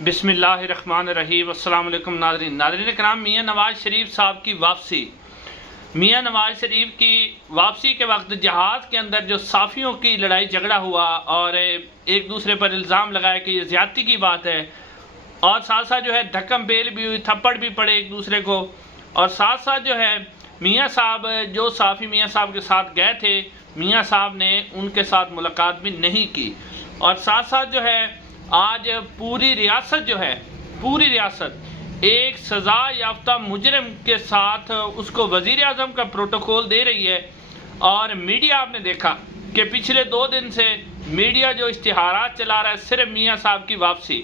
बिस्मिल्लाहिर्रहमानिर्रहीम। अस्सलाम वालेकुम नाज़रीन करام, मियाँ नवाज़ शरीफ साहब की वापसी। मियाँ नवाज़ शरीफ की वापसी के वक्त जहाज़ के अंदर जो साफ़ियों की लड़ाई झगड़ा हुआ और एक दूसरे पर इल्ज़ाम लगाया कि ये ज़्यादती की बात है, और साथ साथ जो है धक्कम बेल भी हुई, थप्पड़ भी पड़े एक दूसरे को, और साथ साथ जो है मियाँ साहब जो साफ़ी मियाँ साहब के साथ गए थे, मियाँ साहब ने उनके साथ मुलाकात भी नहीं की। और साथ साथ जो है आज पूरी रियासत जो है, पूरी रियासत एक सज़ा याफ्ता मुजरिम के साथ उसको वज़ीर आज़म का प्रोटोकॉल दे रही है। और मीडिया आपने देखा कि पिछले 2 दिन से मीडिया जो इश्तिहारात चला रहा है सिर्फ मियाँ साहब की वापसी,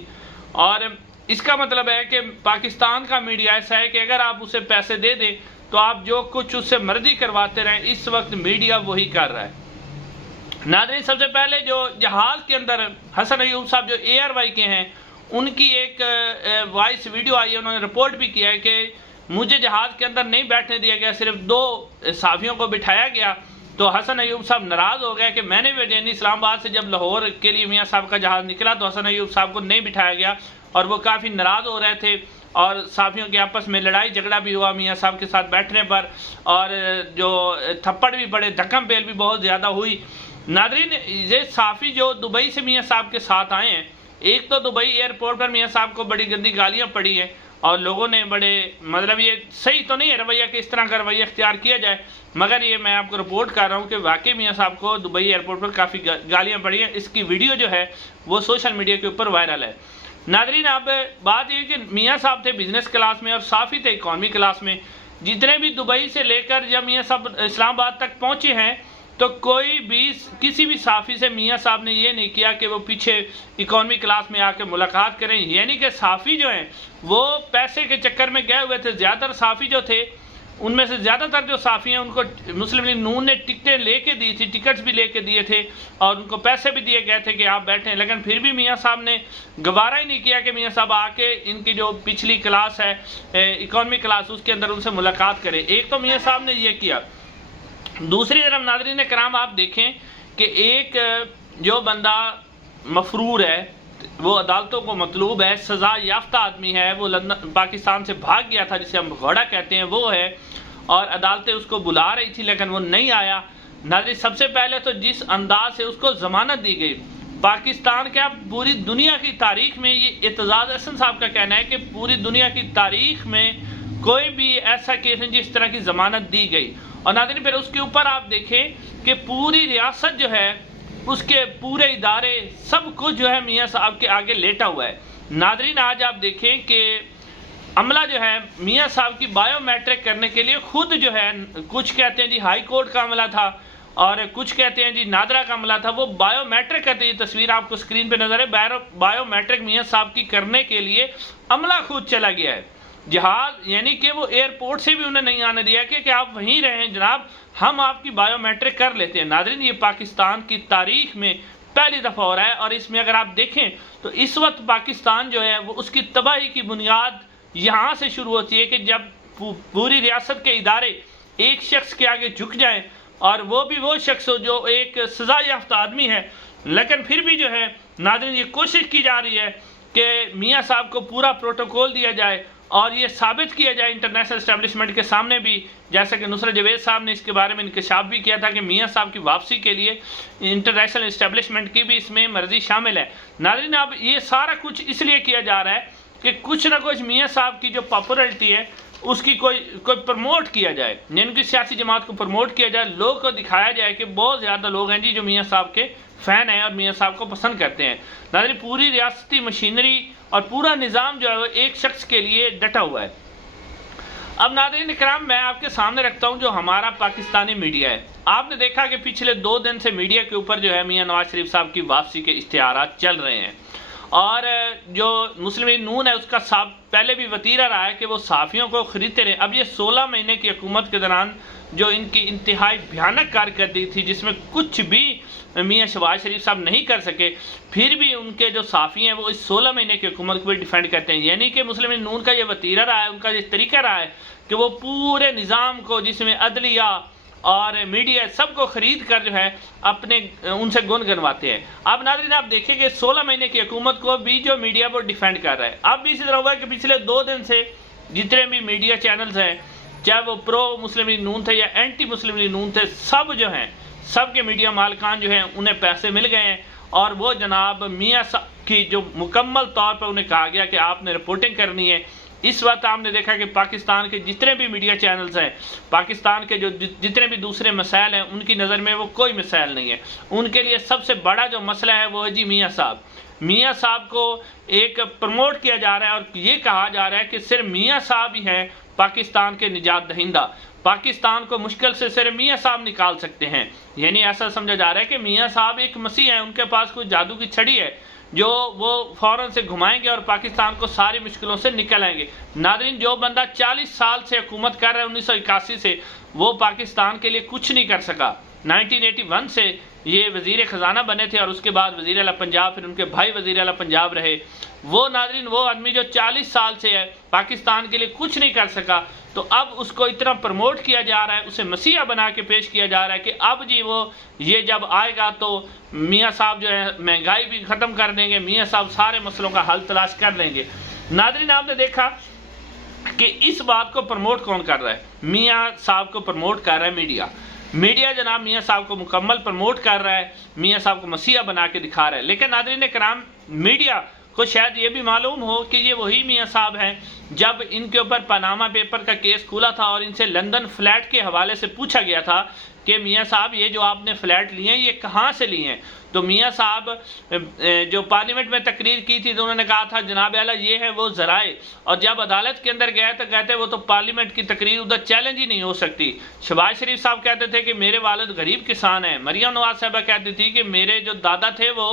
और इसका मतलब है कि पाकिस्तान का मीडिया ऐसा है कि अगर आप उसे पैसे दे दें तो आप जो कुछ उससे मर्जी करवाते रहें। इस वक्त मीडिया वही कर रहा है। नाज़रीन, सबसे पहले जो जहाज़ के अंदर हसन अयूब साहब जो ARY के हैं, उनकी एक वॉइस वीडियो आई है। उन्होंने रिपोर्ट भी किया है कि मुझे जहाज़ के अंदर नहीं बैठने दिया गया, सिर्फ 2 साफ़ियों को बिठाया गया। तो हसन अयूब साहब नाराज़ हो गए कि मैंने भी यानी इस्लामाबाद से जब लाहौर के लिए मियाँ साहब का जहाज़ निकला तो हसन अयूब साहब को नहीं बिठाया गया, और वो काफ़ी नाराज़ हो रहे थे। और साफ़ियों के आपस में लड़ाई झगड़ा भी हुआ मियाँ साहब के साथ बैठने पर, और जो थप्पड़ भी पड़े, धक्कम बेल भी बहुत ज़्यादा हुई। नादरीन, ये साफ़ी जो दुबई से मियाँ साहब के साथ आए हैं, एक तो दुबई एयरपोर्ट पर मियाँ साहब को बड़ी गंदी गालियाँ पड़ी हैं, और लोगों ने बड़े मतलब ये सही तो नहीं है रवैया कि इस तरह का रवैया इख्तियार किया जाए, मगर ये मैं आपको रिपोर्ट कर रहा हूँ कि वाकई मियाँ साहब को दुबई एयरपोर्ट पर काफ़ी गालियाँ पड़ी हैं। इसकी वीडियो जो है वो सोशल मीडिया के ऊपर वायरल है। नादरीन, अब बात ये कि मियाँ साहब थे बिज़नेस क्लास में और साफ़ी थे इकॉनमी क्लास में। जितने भी दुबई से लेकर जब मियाँ साहब इस्लामाबाद तक पहुँचे हैं तो कोई भी किसी भी साफ़ी से मियाँ साहब ने ये नहीं किया कि वो पीछे इकॉनमी क्लास में आके मुलाकात करें। यानी कि साफ़ी जो हैं वो पैसे के चक्कर में गए हुए थे। ज़्यादातर साफ़ी जो थे, उनमें से ज़्यादातर जो साफ़ी हैं उनको मुस्लिम लीग नून ने टिकटें लेके दी थी, टिकट्स भी लेके दिए थे, और उनको पैसे भी दिए गए थे कि आप बैठें। लेकिन फिर भी मियाँ साहब ने गवारा ही नहीं किया कि मियाँ साहब आके इनकी जो पिछली क्लास है इकॉनमी क्लास, उसके अंदर उनसे मुलाकात करें। एक तो मियाँ साहब ने ये किया। दूसरी तरफ नाज़रीन कराम, आप देखें कि एक जो बंदा मफरूर है, वो अदालतों को मतलूब है, सज़ा याफ्ता आदमी है, वो लंदन पाकिस्तान से भाग गया था, जिसे हम घोड़ा कहते हैं, वो है, और अदालतें उसको बुला रही थी लेकिन वो नहीं आया। नाज़रीन, सबसे पहले तो जिस अंदाज से उसको ज़मानत दी गई, पाकिस्तान क्या पूरी दुनिया की तारीख़ में, ये एतजाज़ अहसन साहब का कहना है कि पूरी दुनिया की तारीख़ में कोई भी ऐसा केस नहीं जिस तरह की ज़मानत दी गई। और नाज़रीन, फिर उसके ऊपर आप देखें कि पूरी रियासत जो है, उसके पूरे इदारे, सब कुछ जो है मियाँ साहब के आगे लेटा हुआ है। नाज़रीन, आज आप देखें कि अमला जो है मियाँ साहब की बायोमेट्रिक करने के लिए खुद जो है, कुछ कहते हैं जी हाई कोर्ट का अमला था और कुछ कहते हैं जी नादरा का अमला था, वो बायोमेट्रिक करते हैं। तस्वीर आपको स्क्रीन पे नजर है। बायोमेट्रिक मियाँ साहब की करने के लिए अमला खुद चला गया है जहाज, यानी कि वो एयरपोर्ट से भी उन्हें नहीं आने दिया कि आप वहीं रहें जनाब, हम आपकी बायोमेट्रिक कर लेते हैं। नाज़रीन, ये पाकिस्तान की तारीख में पहली दफ़ा हो रहा है, और इसमें अगर आप देखें तो इस वक्त पाकिस्तान जो है वो उसकी तबाही की बुनियाद यहाँ से शुरू होती है कि जब पूरी रियासत के इदारे एक शख्स के आगे झुक जाएं, और वो भी वो शख्स हो जो एक सज़ा याफ्ता आदमी है। लेकिन फिर भी जो है नाज़रीन, ये कोशिश की जा रही है कि मियाँ साहब को पूरा प्रोटोकॉल दिया जाए और ये साबित किया जाए इंटरनेशनल इस्टेब्लिशमेंट के सामने भी, जैसा कि नुसरत जवेद साहब ने इसके बारे में इंकशाफ भी किया था कि मियाँ साहब की वापसी के लिए इंटरनेशनल इस्टेब्लिशमेंट की भी इसमें मर्जी शामिल है। नाज़रीन, अब ये सारा कुछ इसलिए किया जा रहा है कि कुछ ना कुछ मियाँ साहब की जो पॉपुलरिटी है उसकी कोई प्रमोट किया जाए, यानी कि सियासी जमात को प्रमोट किया जाए, लोगों को दिखाया जाए कि बहुत ज़्यादा लोग हैं जी जो मियाँ साहब के फ़ैन हैं और मियाँ साहब को पसंद करते हैं। नाज़रीन, पूरी रियासती मशीनरी और पूरा निज़ाम जो है वो एक शख्स के लिए डटा हुआ है। अब नाज़रीन इकराम, मैं आपके सामने रखता हूँ जो हमारा पाकिस्तानी मीडिया है। आपने देखा कि पिछले 2 दिन से मीडिया के ऊपर जो है मियाँ नवाज़ शरीफ साहब की वापसी के इश्तिहारात चल रहे हैं, और जो मुस्लिम लीग नून है उसका साहब पहले भी वतीरा रहा है कि वो साफ़ियों को ख़रीदते रहे। अब ये 16 महीने की हुकूमत के दौरान जो इनकी इंतहाई भयानक कारकर्दगी थी, जिसमें कुछ भी मियाँ शहबाज शरीफ साहब नहीं कर सके, फिर भी उनके जो साफ़ी हैं वो इस 16 महीने की हुकूमत को भी डिफेंड करते हैं। यानी कि मुस्लिम लीग नून का ये वतीरा रहा है, उनका ये तरीका रहा है कि वो पूरे निज़ाम को, जिसमें अदलिया اور میڈیا سب کو خرید کر جو ہے اپنے ان سے گن گنواتے ہیں۔ اب ناظرین آپ دیکھیں کہ 16 مہینے کی حکومت کو بھی جو میڈیا وہ ڈیفینڈ کر رہا ہے۔ اب بھی اسی طرح ہوا ہے کہ پچھلے 2 دن سے جتنے بھی میڈیا چینلز ہیں، چاہے وہ پرو مسلم لیگ نون تھے یا اینٹی مسلم لیگ نون تھے، سب جو ہیں، سب کے میڈیا مالکان جو ہیں انہیں پیسے مل گئے ہیں، اور وہ جناب میاں صاحب کی جو مکمل طور پر انہیں کہا گیا کہ آپ نے رپورٹنگ کرنی ہے۔ اس وقت آپ نے دیکھا کہ پاکستان کے جتنے بھی میڈیا چینلز ہیں، پاکستان کے جو جتنے بھی دوسرے مسائل ہیں، ان کی نظر میں وہ کوئی مسائل نہیں ہے۔ ان کے لیے سب سے بڑا جو مسئلہ ہے وہ ہے جی میاں صاحب۔ میاں صاحب کو ایک پروموٹ کیا جا رہا ہے اور یہ کہا جا رہا ہے کہ صرف میاں صاحب ہی ہیں پاکستان کے نجات دہندہ، پاکستان کو مشکل سے صرف میاں صاحب نکال سکتے ہیں۔ یعنی ایسا سمجھا جا رہا ہے کہ میاں صاحب ایک مسیح ہیں، ان کے پاس کوئی جادو کی چھڑی ہے جو وہ فوراً سے گھمائیں گے اور پاکستان کو ساری مشکلوں سے نکل آئیں گے۔ ناظرین جو بندہ 40 سال سے حکومت کر رہا ہے 1981 سے، وہ پاکستان کے لیے کچھ نہیں کر سکا۔ 1981 سے یہ وزیر خزانہ بنے تھے اور اس کے بعد وزیر اعلیٰ پنجاب، پھر ان کے بھائی وزیر اعلیٰ پنجاب رہے۔ وہ ناظرین وہ آدمی جو 40 سال سے ہے پاکستان کے لیے کچھ نہیں کر سکا، تو اب اس کو اتنا پروموٹ کیا جا رہا ہے، اسے مسیحا بنا کے پیش کیا جا رہا ہے کہ اب جی وہ یہ جب آئے گا تو میاں صاحب جو ہے مہنگائی بھی ختم کر دیں گے، میاں صاحب سارے مسئلوں کا حل تلاش کر لیں گے۔ ناظرین آپ نے دیکھا کہ اس بات کو پروموٹ کون کر رہا ہے؟ میاں صاحب کو پروموٹ کر رہا ہے میڈیا۔ میڈیا جناب میاں صاحب کو مکمل پروموٹ کر رہا ہے، میاں صاحب کو مسیحا بنا کے دکھا رہا ہے۔ لیکن ناظرین کرام، میڈیا کو شاید یہ بھی معلوم ہو کہ یہ وہی میاں صاحب ہیں جب ان کے اوپر پاناما پیپر کا کیس کھلا تھا اور ان سے لندن فلیٹ کے حوالے سے پوچھا گیا تھا کہ میاں صاحب یہ جو آپ نے فلیٹ لیے ہیں یہ کہاں سے لیے ہیں؟ تو میاں صاحب جو پارلیمنٹ میں تقریر کی تھی تو انہوں نے کہا تھا جناب اعلیٰ یہ ہے وہ ذرائع، اور جب عدالت کے اندر گئے تو کہتے وہ تو پارلیمنٹ کی تقریر ادھر چیلنج ہی نہیں ہو سکتی۔ شہباز شریف صاحب کہتے تھے کہ میرے والد غریب کسان ہیں، مریم نواز صاحبہ کہتی تھی کہ میرے جو دادا تھے وہ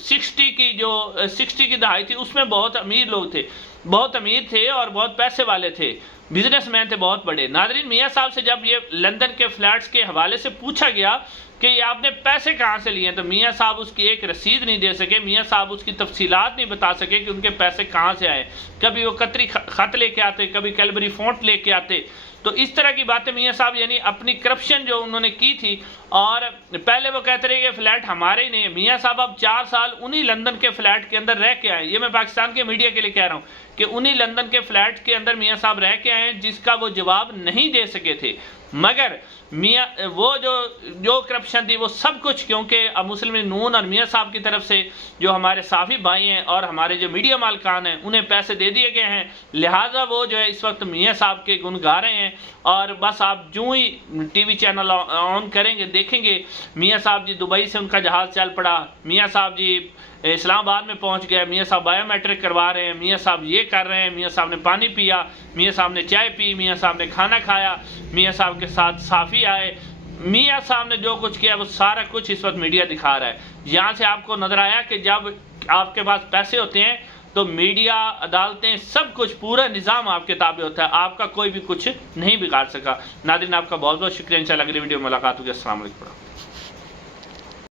60 کی دہائی تھی اس میں بہت امیر لوگ تھے، بہت امیر تھے اور بہت پیسے والے تھے، بزنس مین تھے بہت بڑے۔ ناظرین میاں صاحب سے جب یہ لندن کے فلیٹس کے حوالے سے پوچھا گیا کہ یہ آپ نے پیسے کہاں سے لیے ہیں، تو میاں صاحب اس کی ایک رسید نہیں دے سکے، میاں صاحب اس کی تفصیلات نہیں بتا سکے کہ ان کے پیسے کہاں سے آئے۔ کبھی وہ قطری خط لے کے آتے، کبھی کیلبری فونٹ لے کے آتے۔ تو اس طرح کی باتیں میاں صاحب یعنی اپنی کرپشن جو انہوں نے کی تھی، اور پہلے وہ کہتے رہے کہ فلیٹ ہمارے ہی نہیں ہے۔ میاں صاحب اب 4 سال انہی لندن کے فلیٹ کے اندر رہ کے آئے، یہ میں پاکستان کے میڈیا کے لیے کہہ رہا ہوں کہ انہی لندن کے فلیٹ کے اندر میاں صاحب رہ کے آئے ہیں جس کا وہ جواب نہیں دے سکے تھے۔ مگر میاں وہ جو کرپشن تھی وہ سب کچھ کیونکہ اب مسلم لیگ نون اور میاں صاحب کی طرف سے جو ہمارے صحافی بھائی ہیں اور ہمارے جو میڈیا مالکان ہیں انہیں پیسے دے دیے گئے ہیں، لہٰذا وہ جو ہے اس وقت میاں صاحب کے گن گا رہے ہیں۔ اور بس آپ جو ہی ٹی وی چینل آن کریں گے دیکھیں گے میاں صاحب جی دبئی سے ان کا جہاز چل پڑا، میاں صاحب جی اسلام آباد میں پہنچ گئے، میاں صاحب بایو میٹرک کروا رہے ہیں، میاں صاحب یہ کر رہے ہیں، میاں صاحب نے پانی پیا، میاں صاحب نے چائے پی، میاں صاحب نے کھانا کھایا، میاں صاحب کے ساتھ صحافی آئے، میاں صاحب نے جو کچھ کیا وہ سارا کچھ اس وقت میڈیا دکھا رہا ہے۔ یہاں سے آپ کو نظر آیا کہ جب آپ کے پاس پیسے ہوتے ہیں تو میڈیا، عدالتیں، سب کچھ پورا نظام آپ کے تابع ہوتا ہے، آپ کا کوئی بھی کچھ نہیں بگاڑ سکا۔ ناظرین آپ کا بہت بہت شکریہ، انشاءاللہ اگلی ویڈیو میں ملاقات ہوگی۔ السلام علیکم۔